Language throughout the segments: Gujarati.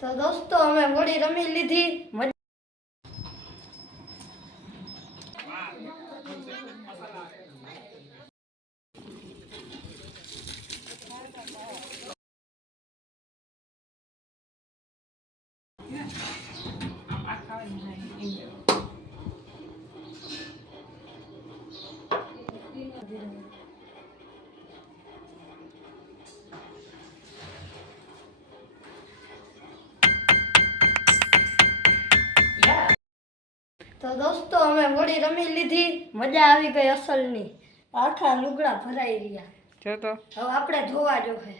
તો દોસ્તો અમે હોળી રમી લીધી. તો દોસ્તો અમે હોળી રમી લીધી. મજા આવી ગઈ અસલની. આખા લુગડા ભરાઈ રહ્યા. જો તો હવે આપણે ધોવા જોશે.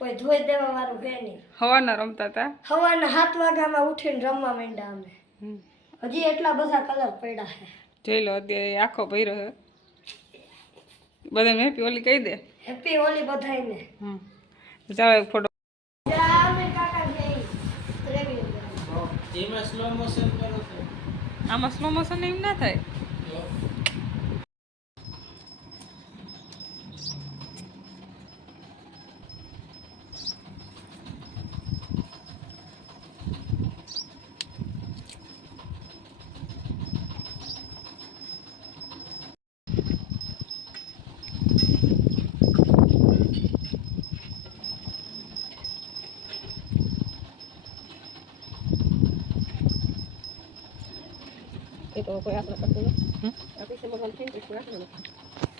કોઈ ધોઈ દેવા વાળું છે નહીં. હવાના રમતા હતા. સવારના 7 વાગ્યામાં ઉઠીને રમવા માંડ્યા અમે. હજી એટલા બધા કલર પડ્યા છે. જોઈ લો અત્યારે આખો ભર્યો છે. બધાને હેપી હોલી કહી દે. હેપી હોલી બધાયને. ચાલો એક ફોટો. આમાં સ્લો મોશન એમ ના થાય.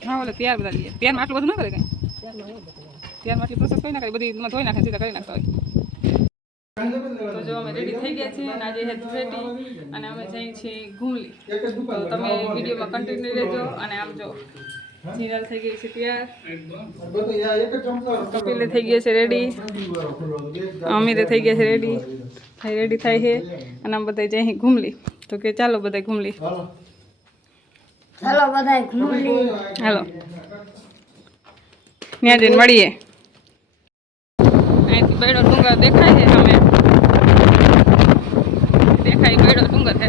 હા ઓલે તૈયાર બધા લઈએ. તૈયારમાં આટલું બધું ના કરે કઈ. તૈયારમાં આટલી પ્રોસેસ કોઈ ના કરે. બધી ધોઈ નાખે સીધા કરી નાખતા હોય. તો જો અમે રેડી થઈ ગયા છીએ અને આજે હે ધૂળેટી અને અમે જઈએ છીએ ઘૂમલી. તો તમે વિડીયોમાં કન્ટિન્યુ રહેજો. અને આમ જો જીરાલ થઈ ગઈ છે તૈયાર. કપિલે થઈ ગયા છે રેડી. અમીરે થઈ ગયા છે રેડી. રેડી થાય છે અને આમ બધા જઈએ ઘૂમલી. તો કે ચાલો બધા ઘૂમલી. ચાલો બધા ઘૂમલી. હાલો ત્યાં જઈને મળીએ. અહીંથી બૈડો ડુંગર દેખાય છે. અમે દેખાય બૈડો ડુંગર છે.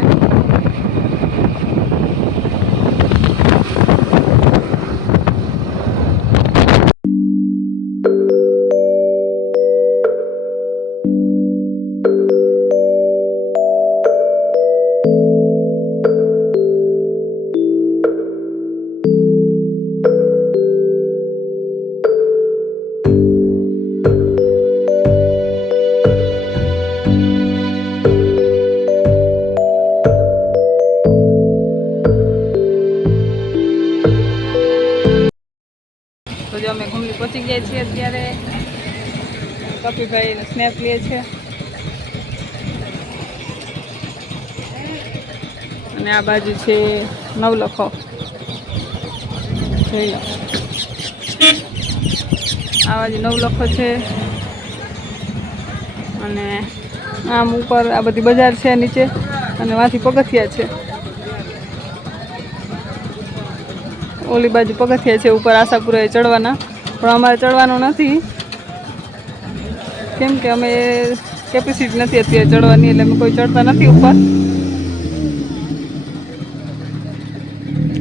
તો જો અમે ઘૂમલી પહોંચી ગયા છીએ અત્યારે. કપિભાઈ સ્નેપ લે છે. અને આ બાજુ છે નવલખો. જોઈ લો આ બાજુ નવલખો છે. અને આમ ઉપર આ બધી બજાર છે નીચે. અને વાંથી પગથિયા છે. ઓલી બાજુ પગથિયા છે ઉપર આશાપુરા ચડવાના. પણ અમારે ચડવાનું નથી કેમ કે અમે કેપેસિટી નથી અત્યારે ચડવાની. એટલે અમે કોઈ ચડતા નથી ઉપર.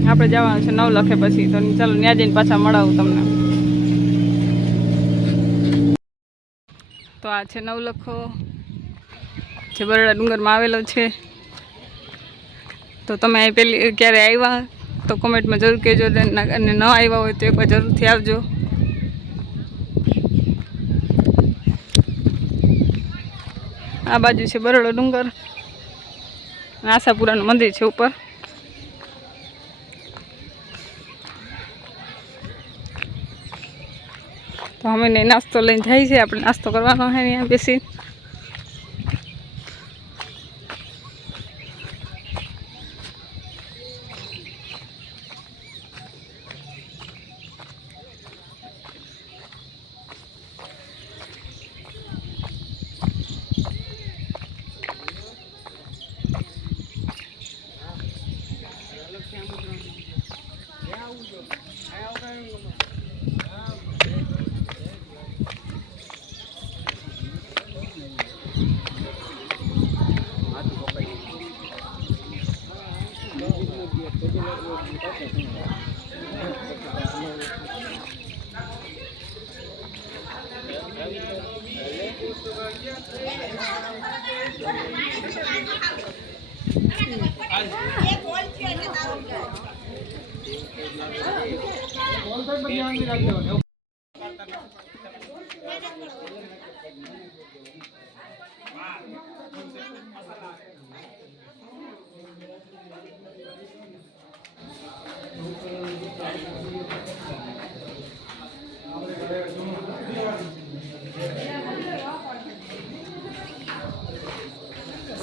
આપણે જવાનું છે નવલખે પછી. તો ચાલો ત્યાં જઈને પાછા મળાવું તમને. તો આ છે નવલખો જે બરડા ડુંગરમાં આવેલો છે. તો તમે અહીં પેલી ક્યારે આવ્યા તો કોમેન્ટમાં જરૂર કહેજો. અને ન આવ્યા હોય તો એકવાર જરૂરથી આવજો. આ બાજુ છે બરડો ડુંગર. આશાપુરાનું મંદિર છે ઉપર. તો અમે નાસ્તો લઈને જાય છે. આપણે નાસ્તો કરવાનો છે અહીંયા બેસી.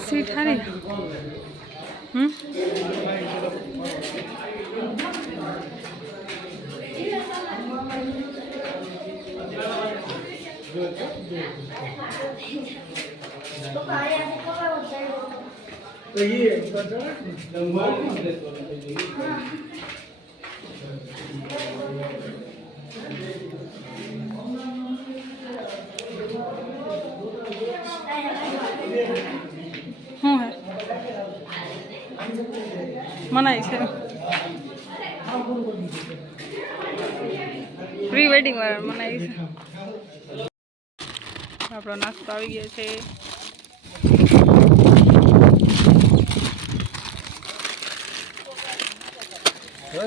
सीट हारी શું હે મનાઈ છે પ્રી વેડિંગ વાળા મનાઈ છે આપણો નાસ્તો આવી ગયો છે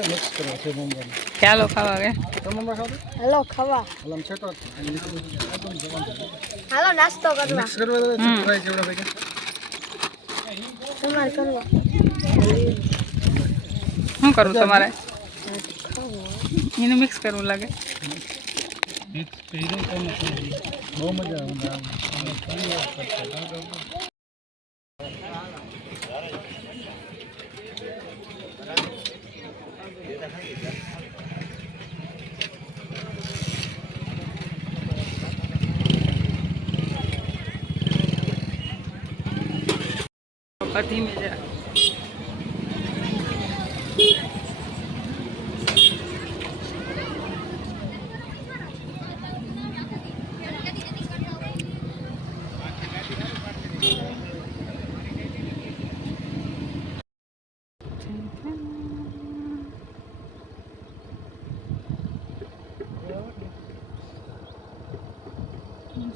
મિક્સ કરો છે મમ્મી ચાલો ખાવા કે મમ્મી ખાવ હાલો ખાવા હલમ છેટો હાલો નાસ્તો કરવા મિક્સ કરવા દે ફ્રાય જેવડા ભાઈ તમારે કરવા શું કરવું તમારે એને મિક્સ કરવું લાગે મિક્સ કરી બહુ મજા આવે ધીમે જરા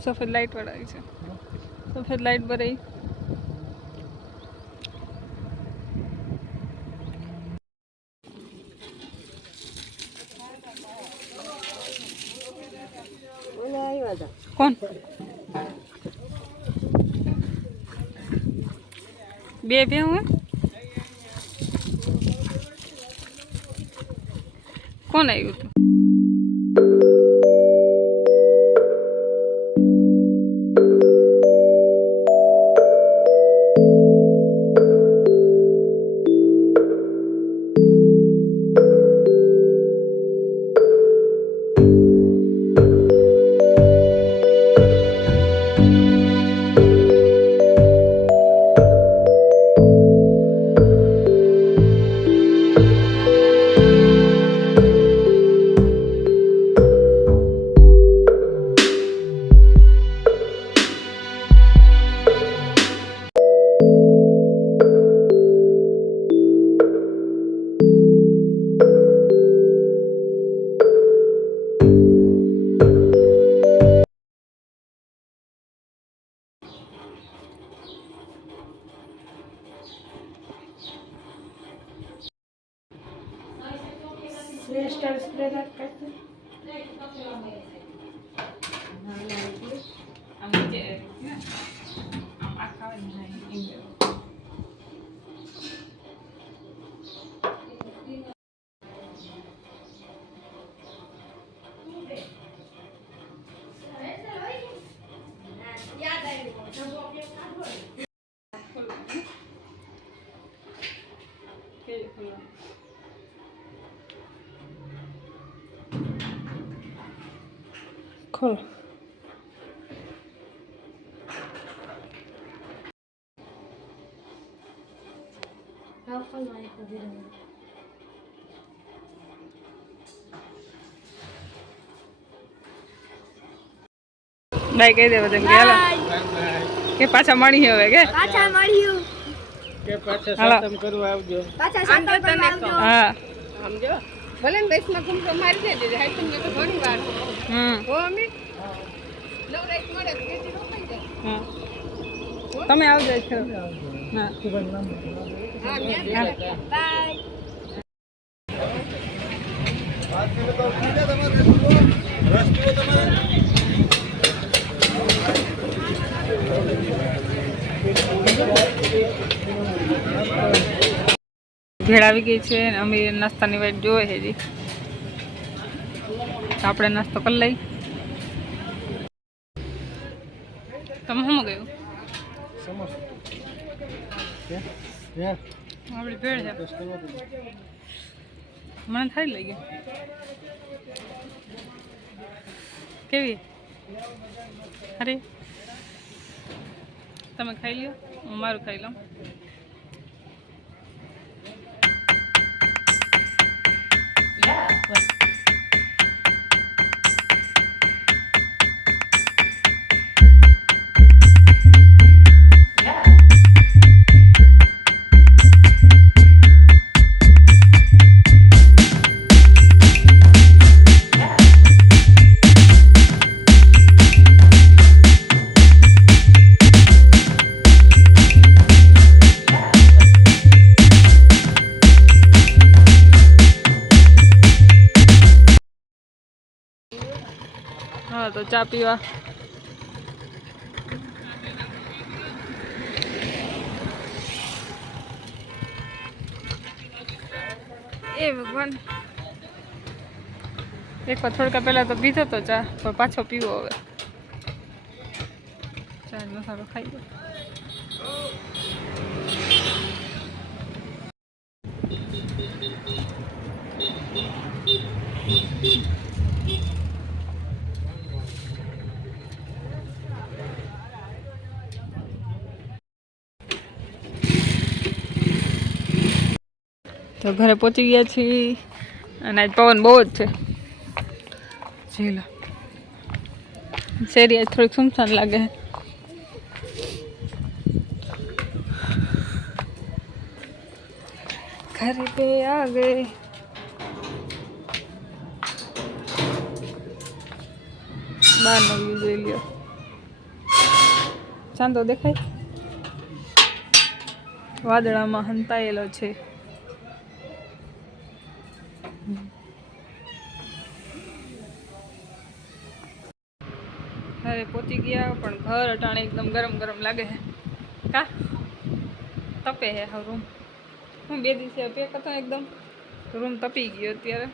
સફેદ લાઈટ વાળા આવી છે સફેદ લાઈટ ભરાઈ કોણ બે હું કોણ આવ્યું હતું સ્ટાર સ્પ્રે કરતે ખોલ બાય કહી દેવા તેમ કે હાલો કે પાછા મળી હવે કે પાછા મળ્યું કે પાછા હાલો. સાતમ કરવા આવજો પાછા સાંજે પણ આવજો હા સમજો ભલે ને બસમાં ઘૂમતો મારી દે હાઈ તમને તો ઘણી વાર હમ હો અમે નવરાઈ મળે તો કેટલી રોકાઈ જાય હા તમે આવજો ખરો હા હા ન્યા જ બાય. ભેળ આવી ગઈ છે ને અમે નાસ્તાની વાટ જોવે છે જી. તો આપણે નાસ્તો કરી લઈ. તમે શું ગયું આપણી ભેળ છે મને થાળી લઈ ગઈ કેવી અરે તમે ખાઈ લ્યો હું મારું ખાઈ લઉં. હા તો ચા પીવા એ ભગવાન એકવાર થોડકા પહેલા તો પીધો તો ચા પણ પાછો પીવો હવે ચા મસાલો ખાઈ ગયો. તો ઘરે પહોંચી ગયા છીએ અને આજ પવન બહુ જ છે. ઝીલો શેરી આજ થોડીક સુમસાન લાગે છે. ઘરે पे आ गए બહારનો વ્યૂ જોઈ લ્યો. ચાંદો દેખાય વાદળામાં હંતાયેલો છે. ઘરે પહોંચી ગયા પણ ઘર અટાણે એકદમ ગરમ ગરમ લાગે છે કા તપે હે હા રૂમ. હું 2 દિવસે પેક હતો એકદમ રૂમ તપી ગયો અત્યારે.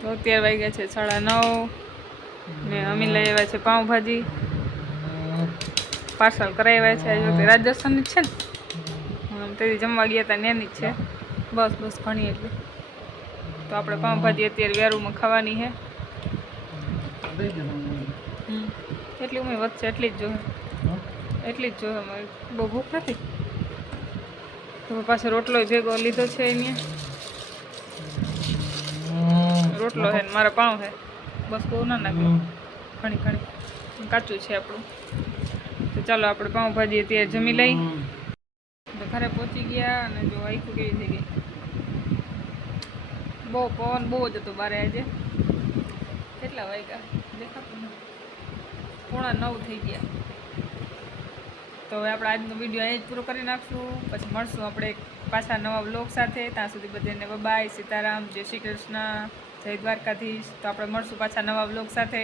તો અત્યારે વાગ્યા છે 9:30 ને અમે લઈ આવ્યા છે પાઉંભાજી પાર્સલ કરાવ્યા છે. આજે રાજસ્થાનની જ છે ને તેથી જમવા ગયા હતા ત્યાંની જ છે બસ ઘણી એટલી. તો આપણે પાઉંભાજી અત્યારે વેરુમાં ખાવાની છે એટલી ઉમેર વધશે એટલી જ જોવે અમારે બહુ ભૂખ નથી. તો પાસે રોટલો ભેગો લીધો છે અહીંયા રોટલો છે ને મારા પાઉં છે બસ બહુ ના નાખ્યું ઘણી કાચું છે આપણું. તો ચાલો આપણે પાઉંભાજી અત્યારે જમી લઈ. તો ઘરે પહોંચી ગયા અને જો આખું કેવી થઈ ગઈ બહુ પવન બહુ જ હતો બારે આજે. કેટલા વાગ્યા દેખાતું નથી 8:45 થઈ ગયા. તો હવે આપણે આજનો વિડીયો અહીં જ પૂરો કરી નાખશું. પછી મળશું આપણે પાછા નવા વ્લોગ સાથે. ત્યાં સુધી બધાને બાય સીતારામ જય શ્રી કૃષ્ણ જય દ્વારકાધીશ. તો આપણે મળશું પાછા નવા વ્લોગ સાથે.